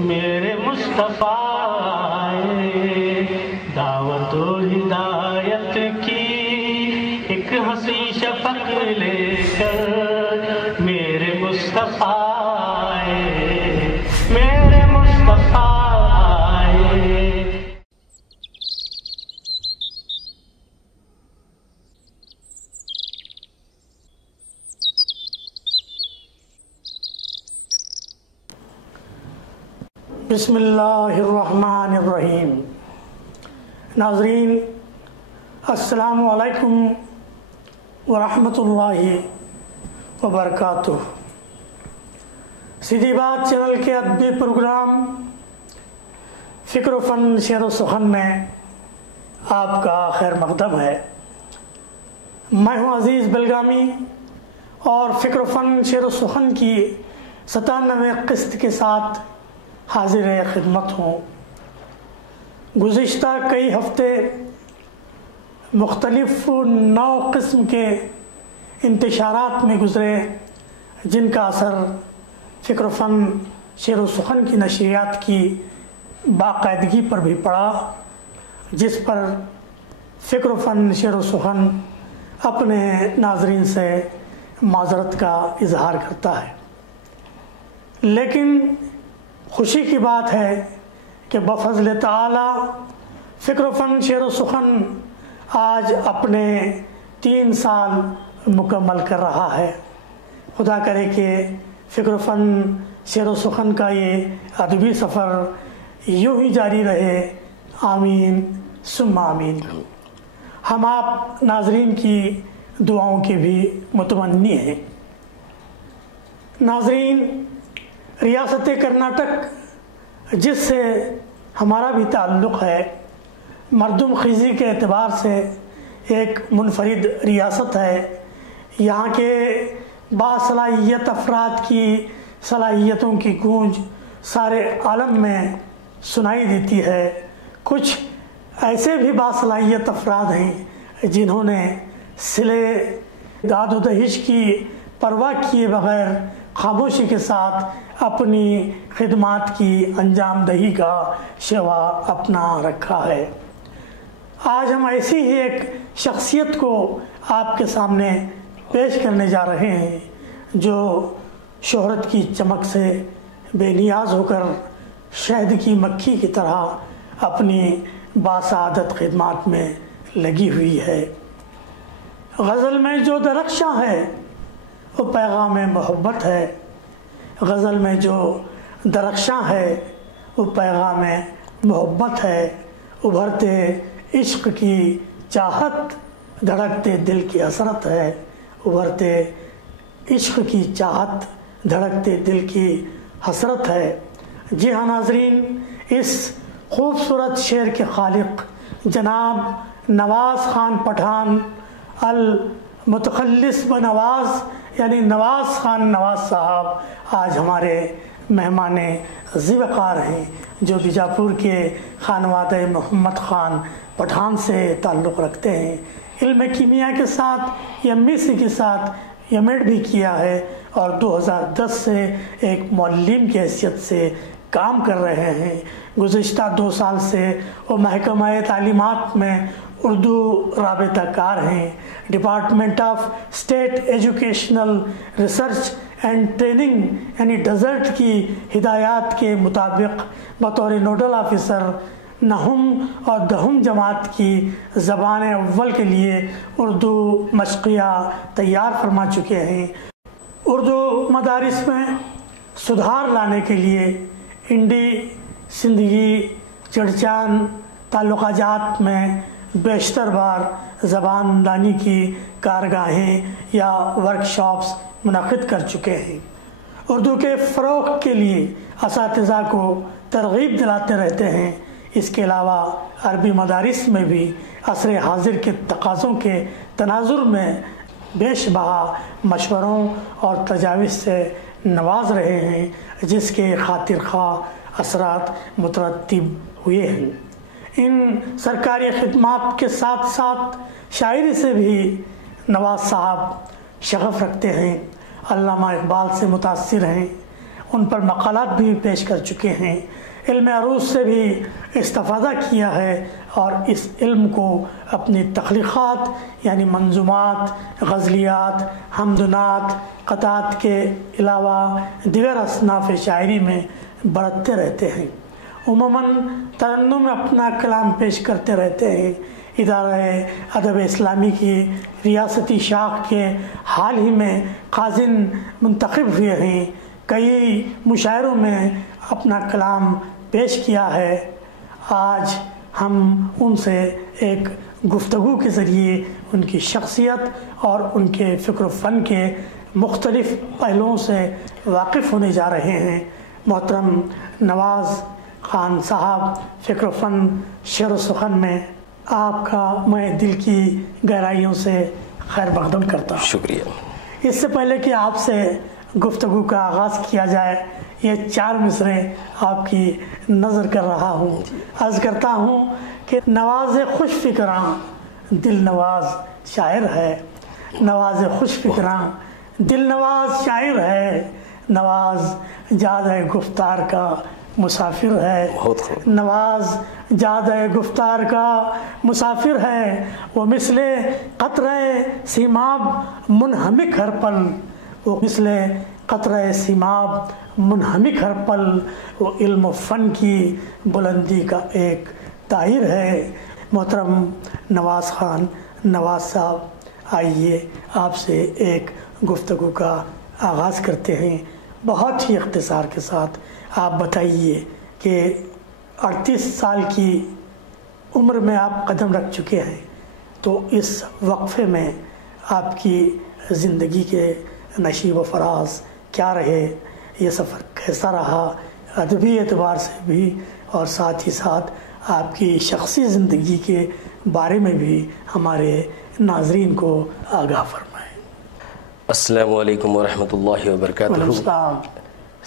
میرے مصطفیٰ آئے دعوت و ہدایت کی ایک حسین شفق لے کر میرے مصطفیٰ آئے میرے مصطفیٰ آئے۔ بسم اللہ الرحمن الرحیم۔ ناظرین السلام علیکم ورحمۃ اللہ وبرکاتہ۔ سیدھی بات چینل کے ادبی پروگرام فکر و فن شعر و سخن میں آپ کا خیر مقدم ہے۔ میں ہوں عزیز بلگامی اور فکر و فن شعر و سخن کی 97ویں قسط کے ساتھ حاضر خدمت ہوں۔ گزشتہ کئی ہفتے مختلف 9 قسم کے انتشارات میں گزرے جن کا اثر فکر و فن شعر و سخن کی نشریات کی باقاعدگی پر بھی پڑا، جس پر فکر و فن شعر و سخن اپنے ناظرین سے معذرت کا اظہار کرتا ہے۔ لیکن خوشی کی بات ہے کہ بفضل تعالی فکر و فن شعر و سخن آج اپنے 3 سال مکمل کر رہا ہے۔ خدا کرے کہ فکر و فن شعر و سخن کا یہ ادبی سفر یوں ہی جاری رہے، آمین ثم آمین۔ ہم آپ ناظرین کی دعاؤں کے بھی متمنی ہیں۔ ناظرین، ریاست کرناٹک جس سے ہمارا بھی تعلق ہے، مردم خیزی کے اعتبار سے ایک منفرد ریاست ہے۔ یہاں کے باصلاحیت افراد کی صلاحیتوں کی گونج سارے عالم میں سنائی دیتی ہے۔ کچھ ایسے بھی باصلاحیت افراد ہیں جنہوں نے صلے داد و دہیش کی پرواہ کیے بغیر خاموشی کے ساتھ اپنی خدمات کی انجام دہی کا شیوا اپنا رکھا ہے۔ آج ہم ایسی ہی ایک شخصیت کو آپ کے سامنے پیش کرنے جا رہے ہیں جو شہرت کی چمک سے بے نیاز ہو کر شہد کی مکھی کی طرح اپنی باسعادت خدمات میں لگی ہوئی ہے۔ غزل میں جو درخشاں ہے وہ پیغام محبت ہے، غزل میں جو درخشاں ہے وہ پیغام محبت ہے۔ ابھرتے عشق کی چاہت دھڑکتے دل کی حسرت ہے، ابھرتے عشق کی چاہت دھڑکتے دل کی حسرت ہے۔ جی ہاں ناظرین، اس خوبصورت شعر کے خالق جناب نواز خان پٹھان المتخلص بنواز یعنی نواز خان نواز صاحب آج ہمارے مہمان ذی وقار ہیں، جو بیجاپور کے خانوادہ محمد خان پٹھان سے تعلق رکھتے ہیں۔ علم کیمیا کے ساتھ ایم ایس سی کے ساتھ ایم ایڈ بھی کیا ہے اور 2010 سے ایک معلم کی حیثیت سے کام کر رہے ہیں۔ گزشتہ 2 سال سے وہ محکمہ تعلیمات میں اردو رابطہ کار ہیں۔ Department of state educational research and training یعنی ڈزرٹ کی ہدایات کے مطابق بطور نوڈل آفیسر 9 اور 10 جماعت کی زبان اول کے لیے اردو مشقیہ تیار فرما چکے ہیں۔ اردو مدارس میں سدھار لانے کے لیے انڈی، سندھی، چڑچان تعلقہ جات میں بیشتر بار زبان دانی کی کارگاہیں یا ورکشاپس منعقد کر چکے ہیں۔ اردو کے فروغ کے لیے اساتذہ کو ترغیب دلاتے رہتے ہیں۔ اس کے علاوہ عربی مدارس میں بھی عصر حاضر کے تقاضوں کے تناظر میں بیش بہا مشوروں اور تجاویز سے نواز رہے ہیں، جس کے خاطر خواہ اثرات مترتب ہوئے ہیں۔ ان سرکاری خدمات کے ساتھ ساتھ شاعری سے بھی نواز صاحب شغف رکھتے ہیں، علامہ اقبال سے متاثر ہیں، ان پر مقالات بھی پیش کر چکے ہیں، علم عروض سے بھی استفادہ کیا ہے اور اس علم کو اپنی تخلیقات یعنی منظومات، غزلیات، حمد و نعت، قطعات کے علاوہ دیگر اصناف شاعری میں برتتے رہتے ہیں۔ عموماً ترنم میں اپنا کلام پیش کرتے رہتے ہیں۔ ادارہ ادب اسلامی کی ریاستی شاخ کے حال ہی میں قازن منتخب ہوئے ہیں، کئی مشاعروں میں اپنا کلام پیش کیا ہے۔ آج ہم ان سے ایک گفتگو کے ذریعے ان کی شخصیت اور ان کے فکر و فن کے مختلف پہلوؤں سے واقف ہونے جا رہے ہیں۔ محترم نواز خان صاحب، فکر و فن شعر و سخن میں آپ کا میں دل کی گہرائیوں سے خیر مقدم کرتا ہوں۔ شکریہ۔ اس سے پہلے کہ آپ سے گفتگو کا آغاز کیا جائے، یہ 4 مصرے آپ کی نظر کر رہا ہوں۔ عرض کرتا ہوں کہ نواز خوش فکراں دل نواز شاعر ہے، نواز خوش فکراں دل نواز شاعر ہے، نواز جادہ گفتار کا مسافر ہے، نواز جادہ گفتار کا مسافر ہے، وہ مثل قطرہ سیماب منہمک ہر پل، وہ مثل قطرہ سیماب منہمک ہر پل، وہ علم و فن کی بلندی کا ایک طائر ہے۔ محترم نواز خان نواز صاحب، آئیے آپ سے ایک گفتگو کا آغاز کرتے ہیں۔ بہت ہی اختصار کے ساتھ آپ بتائیے کہ 38 سال کی عمر میں آپ قدم رکھ چکے ہیں، تو اس وقفے میں آپ کی زندگی کے نشیب و فراز کیا رہے، یہ سفر کیسا رہا ادبی اعتبار سے بھی، اور ساتھ ہی ساتھ آپ کی شخصی زندگی کے بارے میں بھی ہمارے ناظرین کو آگاہ فرمائیں۔ السلام علیکم ورحمۃ اللہ وبرکاتہ۔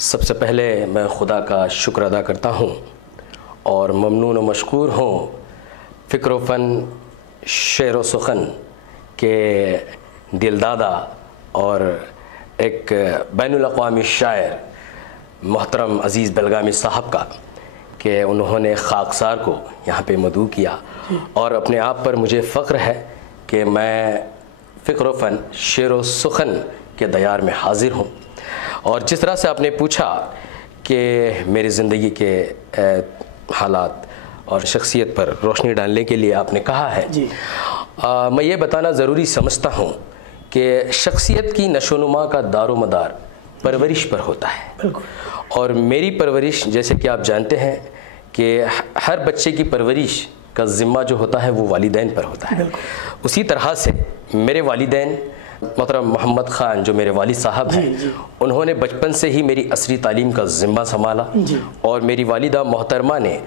سب سے پہلے میں خدا کا شکر ادا کرتا ہوں اور ممنون و مشکور ہوں فکر و فن شعر و سخن کے دل دادا اور ایک بین الاقوامی شاعر محترم عزیز بلگامی صاحب کا کہ انہوں نے خاکسار کو یہاں پہ مدعو کیا، اور اپنے آپ پر مجھے فخر ہے کہ میں فکر و فن شعر و سخن کے دیار میں حاضر ہوں۔ اور جس طرح سے آپ نے پوچھا کہ میری زندگی کے حالات اور شخصیت پر روشنی ڈالنے کے لیے آپ نے کہا ہے، میں یہ بتانا ضروری سمجھتا ہوں کہ شخصیت کی نشو و نما کا دار و مدار پرورش پر ہوتا ہے، اور میری پرورش جیسے کہ آپ جانتے ہیں کہ ہر بچے کی پرورش کا ذمہ جو ہوتا ہے وہ والدین پر ہوتا ہے۔ اسی طرح سے میرے والدین محترم محمد خان جو میرے والد صاحب ہیں، انہوں نے بچپن سے ہی میری عصری تعلیم کا ذمہ سنبھالا، اور میری والدہ محترمہ نے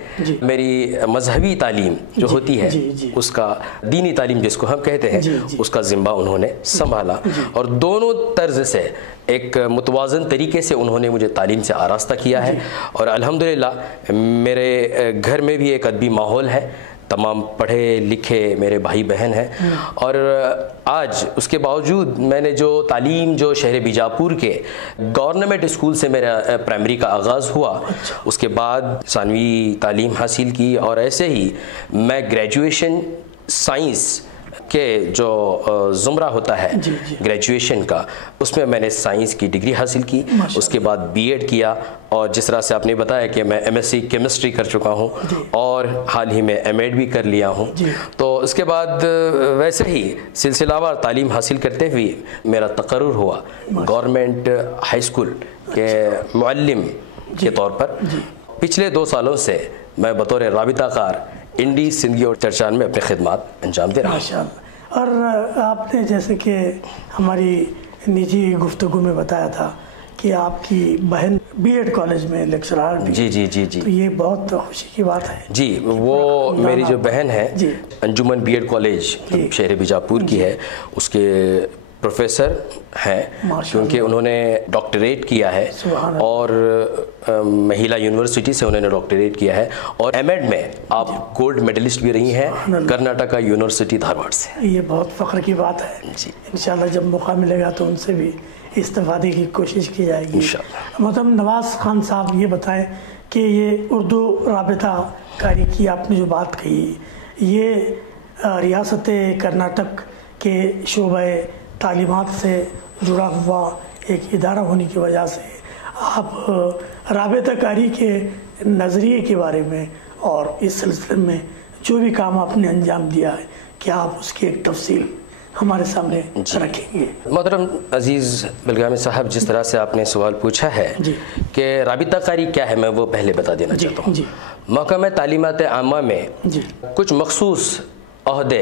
میری مذہبی تعلیم جو ہوتی ہے اس کا دینی تعلیم جس کو ہم کہتے ہیں اس کا ذمہ انہوں نے سنبھالا، اور دونوں طرز سے ایک متوازن طریقے سے انہوں نے مجھے تعلیم سے آراستہ کیا ہے، اور الحمدللہ میرے گھر میں بھی ایک ادبی ماحول ہے، تمام پڑھے لکھے میرے بھائی بہن ہیں، اور آج اس کے باوجود میں نے جو تعلیم جو شہر بیجاپور کے گورنمنٹ اسکول سے میرا پرائمری کا آغاز ہوا، اس کے بعد ثانوی تعلیم حاصل کی، اور ایسے ہی میں گریجویشن سائنس کے جو زمرہ ہوتا ہے گریجویشن کا، اس میں نے سائنس کی ڈگری حاصل کی، اس کے بعد بی ایڈ کیا، اور جس طرح سے آپ نے بتایا کہ میں ایم ایس سی کیمسٹری کر چکا ہوں، اور حال ہی میں ایم ایڈ بھی کر لیا ہوں۔ تو اس کے بعد ویسے ہی سلسلہ وار تعلیم حاصل کرتے ہوئے میرا تقرر ہوا گورنمنٹ ہائی اسکول کے معلم کے طور پر۔ پچھلے 2 سالوں سے میں بطور رابطہ کار انڈی سندھی اور چرچان میں اپنے خدمات انجام دے رہا ہوں۔ ماشاءاللہ۔ اور آپ نے جیسے کہ ہماری نجی گفتگو میں بتایا تھا کہ آپ کی بہن بی ایڈ کالج میں لیکچرار بھی، جی تو یہ بہت خوشی کی بات ہے۔ جی، وہ میری جو بہن ہے انجمن بی ایڈ کالج شہر بیجاپور کی ہے، اس کے پروفیسر ہیں، کیونکہ انہوں نے ڈاکٹریٹ کیا ہے، اور مہیلا یونیورسٹی سے انہوں نے ڈاکٹریٹ کیا ہے، اور ایم ایڈ میں آپ گولڈ میڈلسٹ بھی رہی ہیں کرناٹکا یونیورسٹی دھارواڑ سے۔ یہ بہت فخر کی بات ہے۔ انشاءاللہ جب موقع ملے گا تو ان سے بھی استفادے کی کوشش کی جائے گی انشاءاللہ۔ محترم نواز خان صاحب یہ بتائیں کہ یہ اردو رابطہ کاری کی آپ نے جو بات کہی، یہ ریاست کرناٹک کے شعبہ تعلیمات سے جڑا ہوا ایک ادارہ ہونے کی وجہ سے آپ رابطہ کاری کے نظریے کے بارے میں اور اس سلسلے میں جو بھی کام آپ نے انجام دیا ہے، کیا آپ اس کی ایک تفصیل ہمارے سامنے رکھیں گے؟ محترم عزیز بلگامی صاحب، جس طرح سے آپ نے سوال پوچھا ہے کہ رابطہ کاری کیا ہے، میں وہ پہلے بتا دینا چاہتا ہوں۔ محکمہ تعلیمات عامہ میں کچھ مخصوص عہدے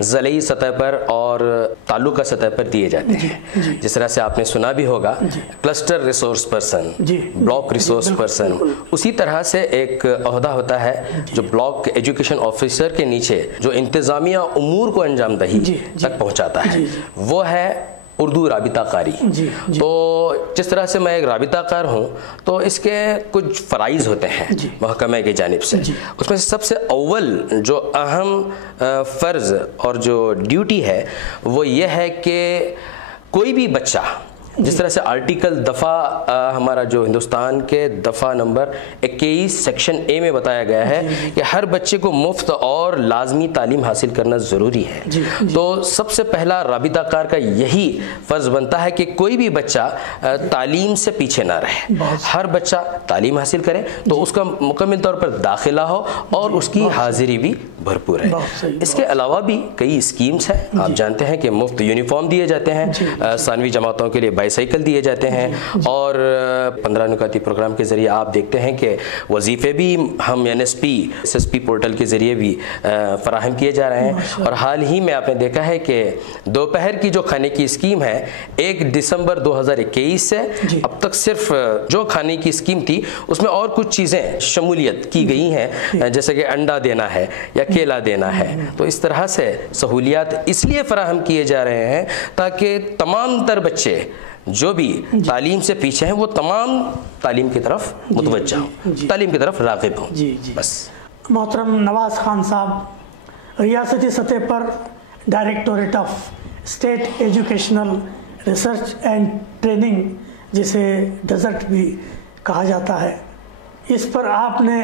ضلعی سطح پر اور تعلقہ سطح پر دیے جاتے ہیں، جس طرح سے آپ نے سنا بھی ہوگا cluster resource person, block resource person, اسی طرح سے ایک عہدہ ہوتا ہے جو بلاک ایجوکیشن آفیسر کے نیچے جو انتظامیہ امور کو انجام دہی تک پہنچاتا ہے، وہ ہے اردو رابطہ کاری۔ تو جس طرح سے میں ایک رابطہ کار ہوں تو اس کے کچھ فرائض ہوتے ہیں محکمہ کی جانب سے، اس میں سے سب سے اول جو اہم فرض اور جو ڈیوٹی ہے وہ یہ ہے کہ کوئی بھی بچہ، جس طرح سے آرٹیکل دفعہ ہمارا جو ہندوستان کے دفعہ نمبر 21 سیکشن اے میں بتایا گیا ہے کہ ہر بچے کو مفت اور لازمی تعلیم حاصل کرنا ضروری ہے، تو سب سے پہلا رابطہ کار کا یہی فرض بنتا ہے کہ کوئی بھی بچہ تعلیم سے پیچھے نہ رہے، ہر بچہ تعلیم حاصل کرے تو اس کا مکمل طور پر داخلہ ہو اور اس کی حاضری بھی بھرپور ہے۔ اس کے علاوہ بھی کئی اسکیمز ہیں، آپ جانتے ہیں کہ مفت یونیفارم دیے جاتے ہیں، ثانوی جماعتوں کے لیے سائیکل دیے جاتے ہیں، اور 15 نکاتی پروگرام کے ذریعے آپ دیکھتے ہیں کہ وظیفے بھی ہم SSP پورٹل کے ذریعے بھی فراہم کیے جا رہے ہیں، اور حال ہی میں آپ نے دیکھا ہے کہ دوپہر کی جو کھانے کی اسکیم ہے 1 دسمبر 2021 سے اب تک صرف جو کھانے کی اسکیم تھی اس میں اور کچھ چیزیں شمولیت کی گئی ہیں، جیسے کہ انڈا دینا ہے یا کیلا دینا ہے، تو اس طرح سے سہولیات اس لیے فراہم کیے جا رہے ہیں تاکہ تمام تر بچے جو بھی تعلیم سے پیچھے ہیں وہ تمام تعلیم کی طرف متوجہ ہوں، تعلیم کی طرف راغب ہوں۔ بس محترم نواز خان صاحب، ریاستی سطح پر directorate of state educational research and training, جسے ڈیزرٹ بھی کہا جاتا ہے، اس پر آپ نے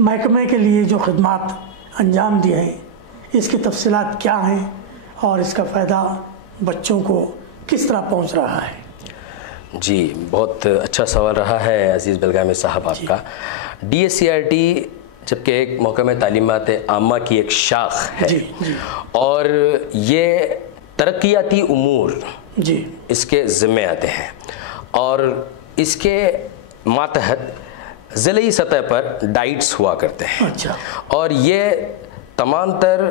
محکمے کے لیے جو خدمات انجام دیے ہیں، اس کی تفصیلات کیا ہیں اور اس کا فائدہ بچوں کو کس طرح پہنچ رہا ہے؟ جی، بہت اچھا سوال رہا ہے عزیز بلگامی صاحب آپ کا۔ DSCRT جبکہ ایک محکمہ تعلیمات عامہ کی ایک شاخ ہے، اور یہ ترقیاتی امور اس کے ذمے آتے ہیں، اور اس کے ماتحت ضلعی سطح پر ڈائٹس ہوا کرتے ہیں، اور یہ تمام تر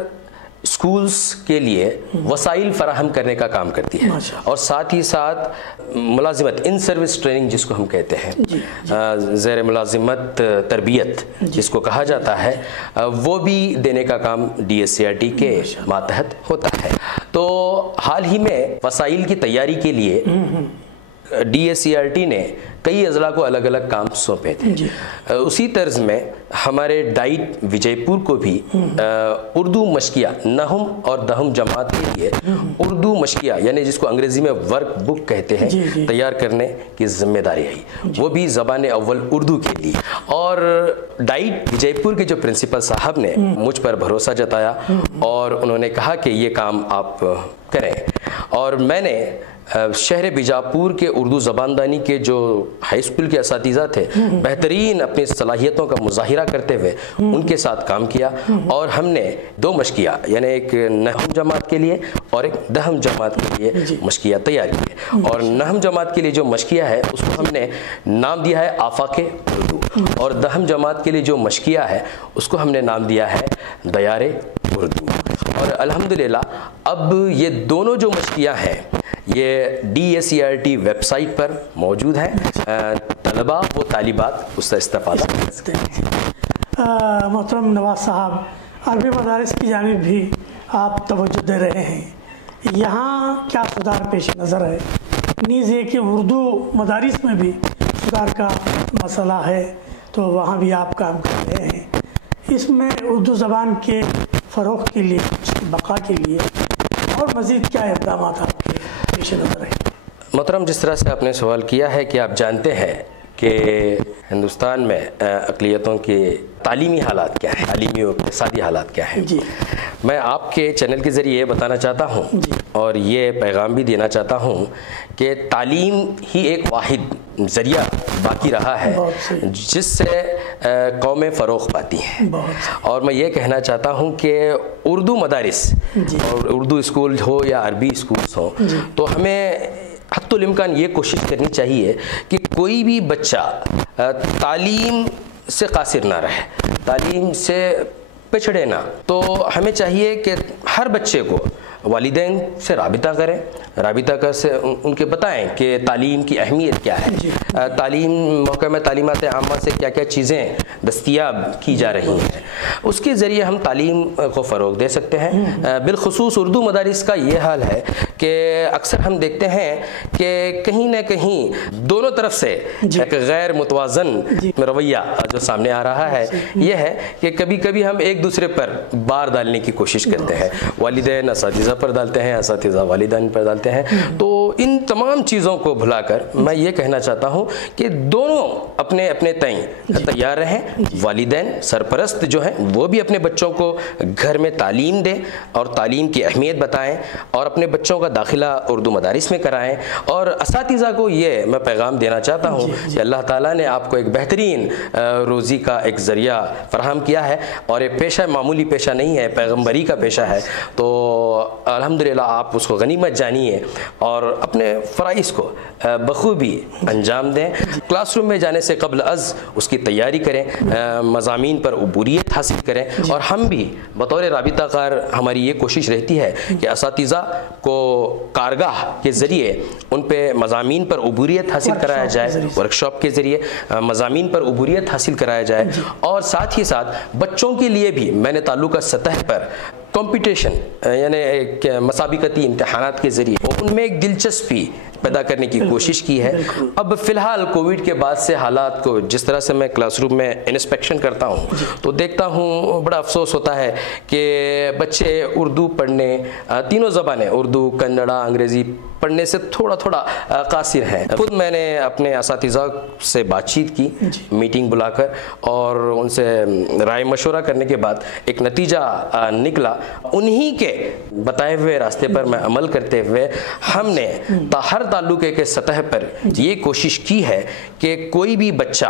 اسکولز کے لیے وسائل فراہم کرنے کا کام کرتی ہے، اور ساتھ ہی ساتھ ملازمت ان سروس ٹریننگ جس کو ہم کہتے ہیں، زیر ملازمت تربیت جس کو کہا جاتا ہے، وہ بھی دینے کا کام DSCRT کے ماتحت ہوتا ہے۔ تو حال ہی میں وسائل کی تیاری کے لیے DSCRT نے کئی اضلاع کو الگ الگ کام سونپے تھے، اسی طرز میں ہمارے ڈائٹ وجے پور کو بھی اردو مشقیہ نہم اور دہم جماعت کے لیے اردو مشقیہ یعنی جس کو انگریزی میں ورک بک کہتے ہیں تیار کرنے کی ذمہ داری ہے، وہ بھی زبان اول اردو کے لیے۔ اور ڈائٹ وجے پور کے جو پرنسپل صاحب نے مجھ پر بھروسہ جتایا اور انہوں نے کہا کہ یہ کام آپ کریں، اور میں نے شہر بیجاپور کے اردو زباندانی کے جو ہائی اسکول کے اساتذہ تھے، بہترین اپنی صلاحیتوں کا مظاہرہ کرتے ہوئے ان کے ساتھ کام کیا، اور ہم نے 2 مشقیہ یعنی ایک نہم جماعت کے لیے اور ایک دہم جماعت کے لیے مشقیہ تیار کیے، اور نہم جماعت کے لیے جو مشقیہ ہے اس کو ہم نے نام دیا ہے آفاق اردو، اور دہم جماعت کے لیے جو مشقیہ ہے اس کو ہم نے نام دیا ہے دیار اردو۔ اور الحمدللہ اب یہ دونوں جو مشقیہ ہیں یہ DSCRT ویب سائٹ پر موجود ہیں، طلباء و طالبات اس سے استفادہ کر سکتے ہیں۔ محترم نواز صاحب، عربی مدارس کی جانب بھی آپ توجہ دے رہے ہیں، یہاں کیا سدھار پیش نظر ہے؟ نیز یہ کہ اردو مدارس میں بھی سدھار کا مسئلہ ہے، تو وہاں بھی آپ کام کر رہے ہیں، اس میں اردو زبان کے فروغ کے لیے، اس کی بقا کے لیے اور مزید کیا اقدامات آپ کے پیش نظر ہیں؟ محترم، جس طرح سے آپ نے سوال کیا ہے کہ آپ جانتے ہیں کہ ہندوستان میں اقلیتوں کے تعلیمی حالات کیا ہیں، تعلیمی و اقتصادی حالات کیا ہیں، جی میں آپ کے چینل کے ذریعے یہ بتانا چاہتا ہوں اور یہ پیغام بھی دینا چاہتا ہوں کہ تعلیم ہی ایک واحد ذریعہ باقی رہا ہے جس سے قومیں فروغ پاتی ہیں، اور میں یہ کہنا چاہتا ہوں کہ اردو مدارس اور اردو اسکول ہو یا عربی اسکولز ہوں تو ہمیں حتی الامکان یہ کوشش کرنی چاہیے کہ کوئی بھی بچہ تعلیم سے قاصر نہ رہے، تعلیم سے پچھڑے نہ. تو ہمیں چاہیے کہ ہر بچے کو والدین سے رابطہ کریں، رابطہ کر سے ان کے بتائیں کہ تعلیم کی اہمیت کیا ہے، تعلیم محکمہ تعلیمات عامہ سے کیا کیا چیزیں دستیاب کی جا رہی ہیں، اس کے ذریعے ہم تعلیم کو فروغ دے سکتے ہیں. بالخصوص اردو مدارس کا یہ حال ہے کہ اکثر ہم دیکھتے ہیں کہ کہیں نہ کہیں دونوں طرف سے ایک غیر متوازن رویہ جو سامنے آ رہا ہے، یہ ہے کہ کبھی کبھی ہم ایک دوسرے پر بار ڈالنے کی کوشش کرتے ہیں، والدین اساتذہ پر ڈالتے ہیں، اساتذہ والدین پر ڈالتے ہیں. تو ان تمام چیزوں کو بھلا کر میں یہ کہنا چاہتا ہوں کہ دونوں اپنے اپنے تئیں تیار رہیں. والدین سرپرست جو ہیں وہ بھی اپنے بچوں کو گھر میں تعلیم دیں اور تعلیم کی اہمیت بتائیں اور اپنے بچوں کا داخلہ اردو مدارس میں کرائیں. اور اساتذہ کو یہ میں پیغام دینا چاہتا ہوں کہ اللہ تعالیٰ نے آپ کو ایک بہترین روزی کا ایک ذریعہ فراہم کیا ہے اور یہ پیشہ معمولی پیشہ نہیں ہے، پیغمبری کا پیشہ ہے. تو الحمدللہ آپ اس کو غنیمت جانیے اور اپنے فرائض کو بخوبی انجام دیں. کلاس روم میں جانے سے قبل از اس کی تیاری کریں، مضامین پر عبوریت حاصل کریں. اور ہم بھی بطور رابطہ کار ہماری یہ کوشش رہتی ہے کہ اساتذہ کو کارگاہ کے ذریعے ان پہ مضامین پر عبوریت حاصل کرایا جائے، ورکشاپ کے ذریعے مضامین پر عبوریت حاصل کرایا جائے. اور ساتھ ہی ساتھ بچوں کے لیے بھی میں نے تعلقہ سطح پر کمپٹیشن یعنی ایک مسابقتی امتحانات کے ذریعے ان میں ایک دلچسپی پیدا کرنے کی کوشش کی ہے. اب فی الحال کووڈ کے بعد سے حالات کو جس طرح سے میں کلاس روم میں انسپیکشن کرتا ہوں تو دیکھتا ہوں بڑا افسوس ہوتا ہے کہ بچے اردو پڑھنے، تینوں زبانیں اردو، کنڑا، انگریزی پڑھنے سے تھوڑا قاصر ہیں. خود میں نے اپنے اساتذہ سے بات چیت کی، میٹنگ بلا کر، اور ان سے رائے مشورہ کرنے کے بعد ایک نتیجہ نکلا. انہی کے بتائے ہوئے راستے پر میں عمل کرتے ہوئے ہم نے ہر تعلقے کے سطح پر یہ کوشش کی ہے کہ کوئی بھی بچہ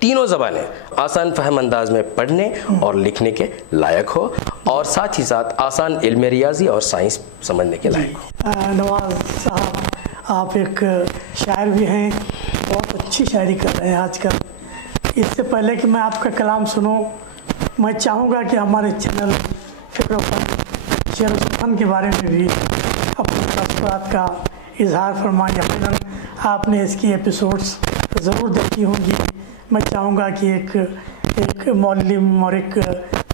تینوں زبانیں آسان فہم انداز میں پڑھنے اور لکھنے کے لائق ہو اور ساتھ ہی ساتھ آسان علم ریاضی اور سائنس سمجھنے کے لائق ہو. نواز صاحب، آپ ایک شاعر بھی ہیں، بہت اچھی شاعری کر رہے ہیں آج کل. اس سے پہلے کہ میں آپ کا کلام سنوں، میں چاہوں گا کہ ہمارے چینل فکر و فن، شعر و فن کے بارے میں بھی اپنے تاثرات کا اظہار فرمائیں. یقیناً آپ نے اس کی ایپیسوڈز ضرور دیکھی ہوں گی. میں چاہوں گا کہ ایک معلم اور ایک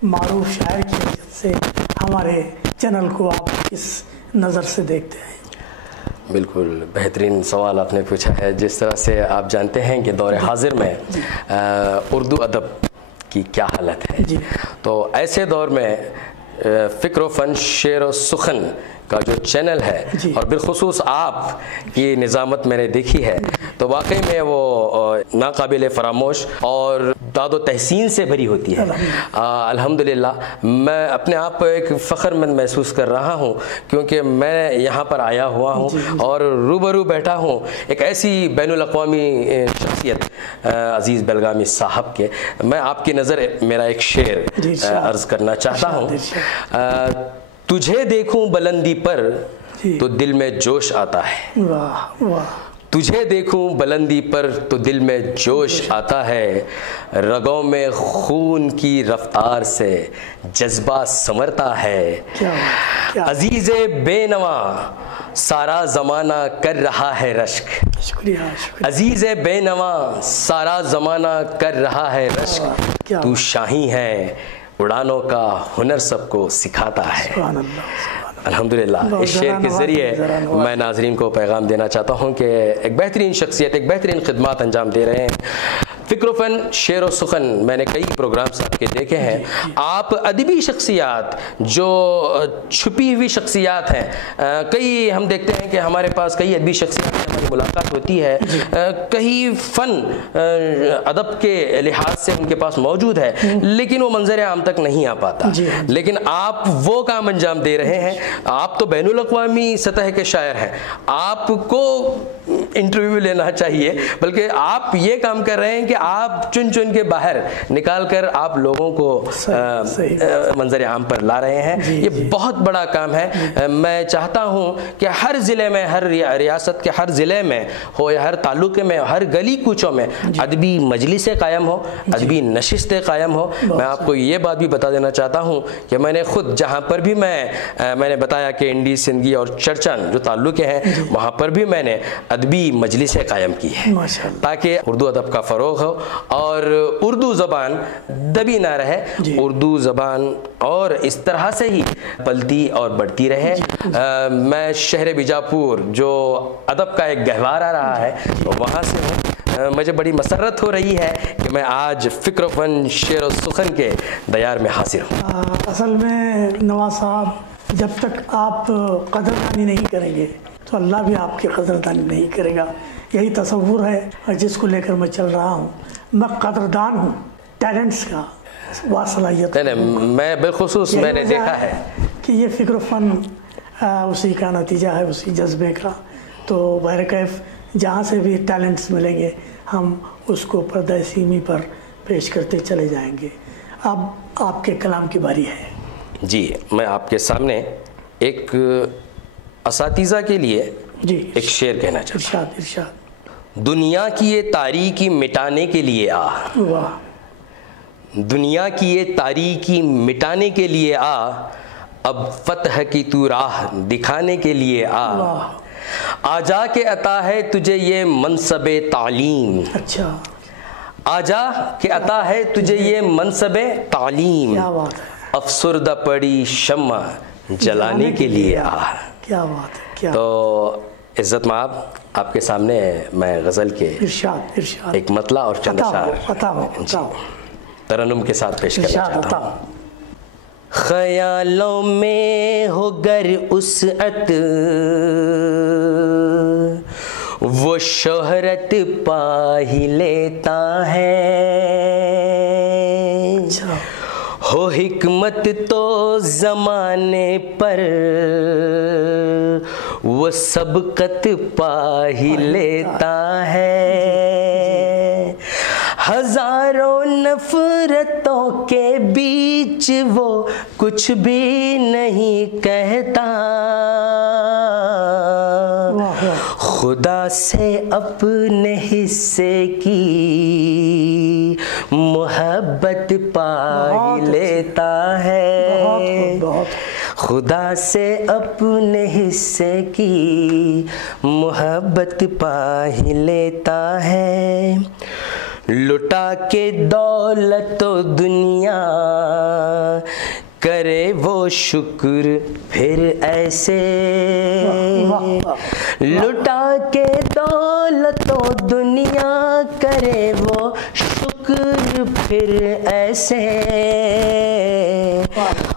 معروف شاعر کی حیثیت سے ہمارے چینل کو آپ کس نظر سے دیکھتے ہیں؟ بالکل بہترین سوال آپ نے پوچھا ہے. جس طرح سے آپ جانتے ہیں کہ دور حاضر میں اردو ادب کی کیا حالت ہے، تو ایسے دور میں فکر و فن، شعر و سخن کا جو چینل ہے اور بالخصوص آپ کی نظامت میں نے دیکھی ہے تو واقعی میں وہ ناقابل فراموش اور داد و تحسین سے بھری ہوتی ہے. الحمدللہ میں اپنے آپ کو ایک فخر مند محسوس کر رہا ہوں کیونکہ میں یہاں پر آیا ہوا ہوں اور روبرو بیٹھا ہوں ایک ایسی بین الاقوامی شخصیت عزیز بلگامی صاحب کے. میں آپ کی نظر میرا ایک شعر عرض کرنا چاہتا ہوں. تجھے دیکھوں بلندی پر تو دل میں جوش آتا ہے، تجھے دیکھوں بلندی پر تو دل میں جوش آتا ہے، رگوں میں خون کی رفتار سے جذبہ سنورتا ہے، عزیز بے نوا سارا زمانہ کر رہا ہے رشک، عزیز بے نوا سارا زمانہ کر رہا ہے رشک، تو شاہی ہے اڑانوں کا ہنر سب کو سکھاتا ہے. الحمدللہ اس شعر کے ذریعے میں ناظرین کو پیغام دینا چاہتا ہوں کہ ایک بہترین شخصیت، ایک بہترین خدمات انجام دے رہے ہیں. فکر و فن شعر و سخن میں نے کئی پروگرامز آپ کے دیکھے ہیں. آپ ادبی شخصیات جو چھپی ہوئی شخصیات ہیں, کئی ہم دیکھتے ہیں کہ ہمارے پاس کئی ادبی شخصیات سے ہماری ملاقات ہوتی ہے, کئی فن ادب کے لحاظ سے ان کے پاس موجود ہے لیکن وہ منظر عام تک نہیں آ پاتا. لیکن آپ وہ کام انجام دے رہے ہیں. آپ تو بین الاقوامی سطح کے شاعر ہیں, آپ کو انٹرویو لینا چاہیے, بلکہ آپ یہ کام کر رہے ہیں کہ آپ چن چن کے باہر نکال کر آپ لوگوں کو منظر عام پر لا رہے ہیں. یہ بہت بڑا کام ہے. میں چاہتا ہوں کہ ہر ضلع میں, ہر ریاست کے ہر ضلع میں ہو یا ہر تعلقے میں, ہر گلی کوچوں میں ادبی مجلسیں قائم ہو, ادبی نشستیں قائم ہو. میں آپ کو یہ بات بھی بتا دینا چاہتا ہوں کہ میں نے خود جہاں پر بھی میں نے بتایا کہ انڈی, سندھی اور چرچن جو تعلقے ہیں, وہاں پر بھی میں نے ادبی مجلسیں قائم کی ہیں تاکہ اردو ادب کا فروغ ہو اور اردو زبان دبی نہ رہے, اردو زبان اور اس طرح سے ہی پلتی اور بڑھتی رہے. میں شہر بیجاپور جو ادب کا ایک گہوارہ رہا ہے وہاں سے ہوں. مجھے بڑی مسرت ہو رہی ہے کہ میں آج فکر و فن شعر و سخن کے دیار میں حاضر ہوں. اصل میں نواز صاحب, جب تک آپ قدردانی نہیں کریں گے تو اللہ بھی آپ کی قدردانی نہیں کرے گا. یہی تصور ہے جس کو لے کر میں چل رہا ہوں. میں قدردان ہوں ٹیلنٹس کا, واصلاحیت. میں بالخصوص میں نے دیکھا ہے کہ یہ فکر و فن اسی کا نتیجہ ہے, اسی جذبے کا. تو بہرکیف جہاں سے بھی ٹیلنٹس ملیں گے ہم اس کو پردہ سیمی پر پیش کرتے چلے جائیں گے. اب آپ کے کلام کی باری ہے. جی, میں آپ کے سامنے ایک اساتذہ کے لیے ایک شعر کہنا چاہتا ہوں. ارشاد. دنیا کی یہ تاریکی مٹانے کے لیے آ, دنیا کی یہ تاریکی مٹانے کے لیے آ, اب فتح کی تو راہ دکھانے کے لیے آ, آجا کے عطا ہے تجھے یہ منصب تعلیم. اچھا, آجا کے عطا ہے تجھے یہ منصب تعلیم, افسردہ پڑی شمع جلانے کے لیے آ. کیا بات ہے. تو عزت مآب, آپ کے سامنے میں غزل کے ارشاد ایک مطلع اور چند اشعار ترنم کے ساتھ پیش کرنا چاہتا ہوں. خیالوں میں ہو گر وسعت وہ شہرت پا ہی لیتا ہے, ہو حکمت تو زمانے پر وہ سبقت پا ہی لیتا ہے. ہزاروں نفرتوں کے بیچ وہ کچھ بھی نہیں کہتا, خدا سے اپنے حصے کی محبت پا ہی لیتا ہے, خدا سے اپنے حصے کی محبت پا ہی لیتا ہے. لٹا کے دولت و دنیا کرے وہ شکر پھر ایسے, لٹا کے دولت و دنیا کرے وہ شکر پھر ایسے,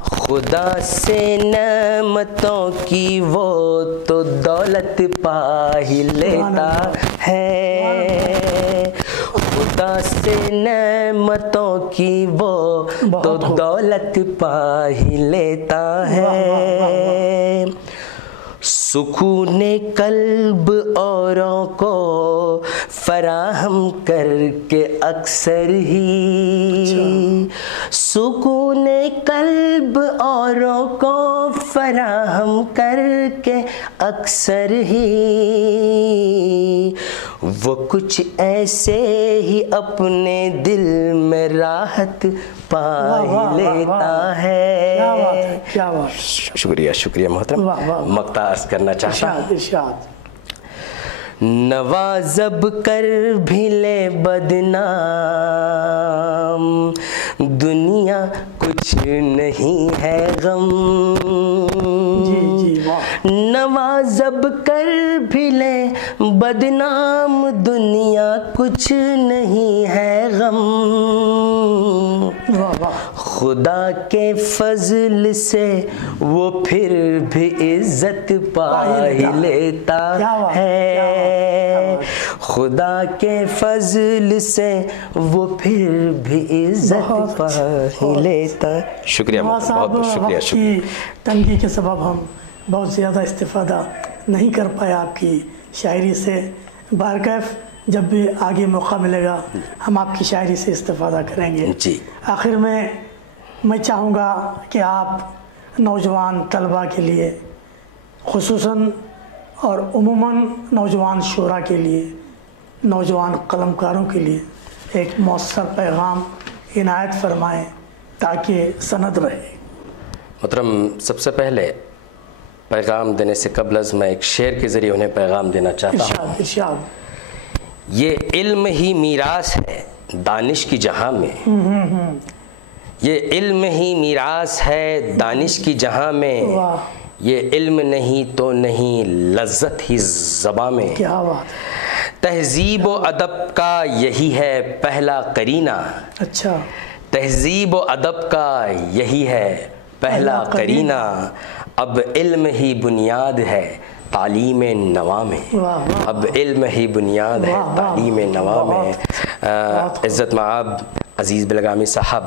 خدا سے نعمتوں کی وہ تو دولت پا ہی لیتا ہے, خدا سے نعمتوں کی وہ تو دولت پا ہی لیتا ہے. سکون قلب اوروں کو فراہم کر کے اکثر ہی, سکون قلب اوروں کو فراہم کر کے اکثر ہی, وہ کچھ ایسے ہی اپنے دل میں راحت پا ہی لیتا ہے. شکریہ محترم. مقطع عرض کرنا چاہتا ہوں. نوازب کر بھی لے بدنام، دنیا کچھ نہیں ہے غم، نوازب کر بھی لے بدنام، دنیا کچھ نہیں ہے غم، خدا کے فضل سے وہ پھر بھی عزت پا ہی لیتا ہے، خدا کے فضل سے وہ پھر بھی عزت پا ہی لیتا ہے۔ شکریہ، بہت بہت شکریہ۔ شکریہ۔ تنگی کے سبب ہم بہت زیادہ استفادہ نہیں کر پائے آپ کی شاعری سے، بہرکیف جب بھی آگے موقع ملے گا ہم آپ کی شاعری سے استفادہ کریں گے۔ جی، آخر میں چاہوں گا کہ آپ نوجوان طلباء کے لیے خصوصاً اور عموماً نوجوان شعراء کے لیے، نوجوان قلمکاروں کے لیے ایک مؤثر پیغام عنایت فرمائیں تاکہ سند رہے۔ محترم، سب سے پہلے پیغام دینے سے قبل از میں ایک شعر کے ذریعے انہیں پیغام دینا چاہتا ہوں۔ ارشاد۔ یہ علم ہی میراث ہے دانش کی جہاں میں، یہ علم ہی میراث ہے دانش کی جہاں میں، یہ علم نہیں تو نہیں لذت ہی زباں میں، کیا بات۔ تہذیب و ادب کا یہی ہے پہلا قرینہ، اچھا، تہذیب و ادب کا یہی ہے پہلا قرینہ، اب علم ہی بنیاد ہے تعلیم نوا میں، اب علم ہی بنیاد ہے تعلیم نوا میں۔ عزت مآب عزیز بلگامی صاحب،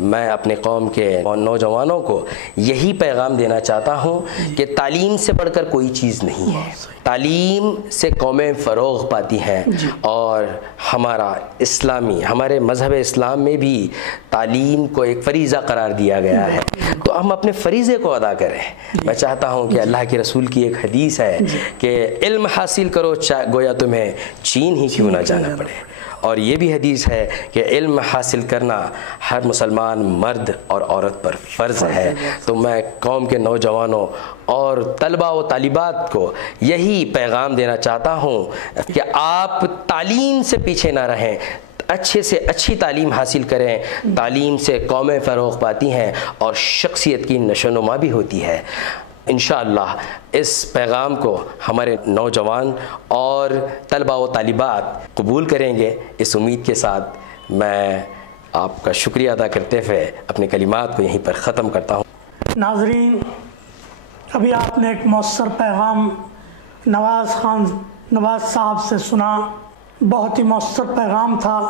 میں اپنے قوم کے نوجوانوں کو یہی پیغام دینا چاہتا ہوں کہ تعلیم سے بڑھ کر کوئی چیز نہیں ہے، تعلیم سے قومیں فروغ پاتی ہیں، اور ہمارے مذہب اسلام میں بھی تعلیم کو ایک فریضہ قرار دیا گیا ہے، تو ہم اپنے فریضے کو ادا کریں۔ میں چاہتا ہوں کہ اللہ کے رسول کی ایک حدیث ہے کہ علم حاصل کرو گویا تمہیں چین ہی کیوں نہ جانا پڑے، اور یہ بھی حدیث ہے کہ علم حاصل کرنا ہر مسلمان مرد اور عورت پر فرض ہے۔ تو میں قوم کے نوجوانوں اور طلباء و طالبات کو یہی پیغام دینا چاہتا ہوں کہ آپ تعلیم سے پیچھے نہ رہیں، اچھے سے اچھی تعلیم حاصل کریں، تعلیم سے قومیں فروغ پاتی ہیں اور شخصیت کی نشو و نما بھی ہوتی ہے۔ انشاءاللہ اس پیغام کو ہمارے نوجوان اور طلباء و طالبات قبول کریں گے، اس امید کے ساتھ میں آپ کا شکریہ ادا کرتے ہوئے اپنے کلمات کو یہیں پر ختم کرتا ہوں۔ ناظرین، ابھی آپ نے ایک مؤثر پیغام نواز صاحب سے سنا، بہت ہی مؤثر پیغام تھا۔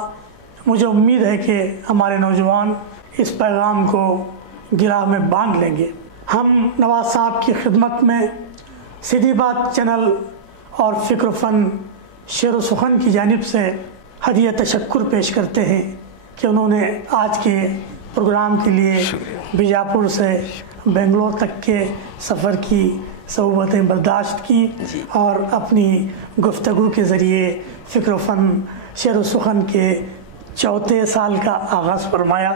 مجھے امید ہے کہ ہمارے نوجوان اس پیغام کو گرہ میں باندھ لیں گے۔ ہم نواز صاحب کی خدمت میں سیدھی بات چینل اور فکر و فن شعر و سخن کی جانب سے ہدیہ تشکر پیش کرتے ہیں کہ انہوں نے آج کے پروگرام کے لیے بیجاپور سے بنگلور تک کے سفر کی صعوبتیں برداشت کی اور اپنی گفتگو کے ذریعے فکر و فن شعر و سخن کے 34 سال کا آغاز فرمایا۔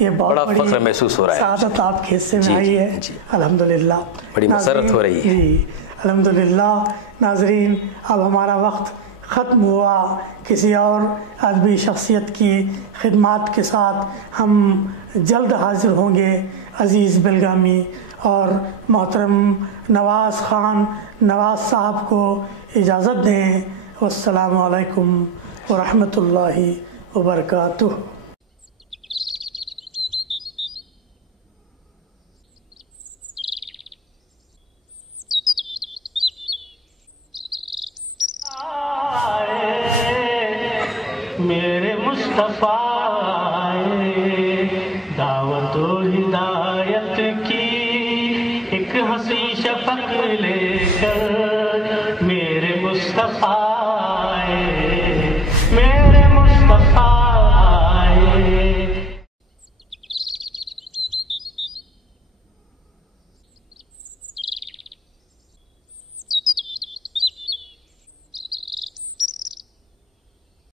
یہ بہت بڑی فخر محسوس ہو رہا ہے، سعادت آپ کے حصے میں آئی ہے، الحمدللہ، بڑی مسرت ہو رہی ہے۔ جی الحمدللہ۔ ناظرین، اب ہمارا وقت ختم ہوا، کسی اور ادبی شخصیت کی خدمات کے ساتھ ہم جلد حاضر ہوں گے۔ عزیز بلگامی اور محترم نواز صاحب کو اجازت دیں۔ والسلام علیکم ورحمۃ اللہ وبرکاتہ۔ میرے مصطفیٰ دعوت و ہدایت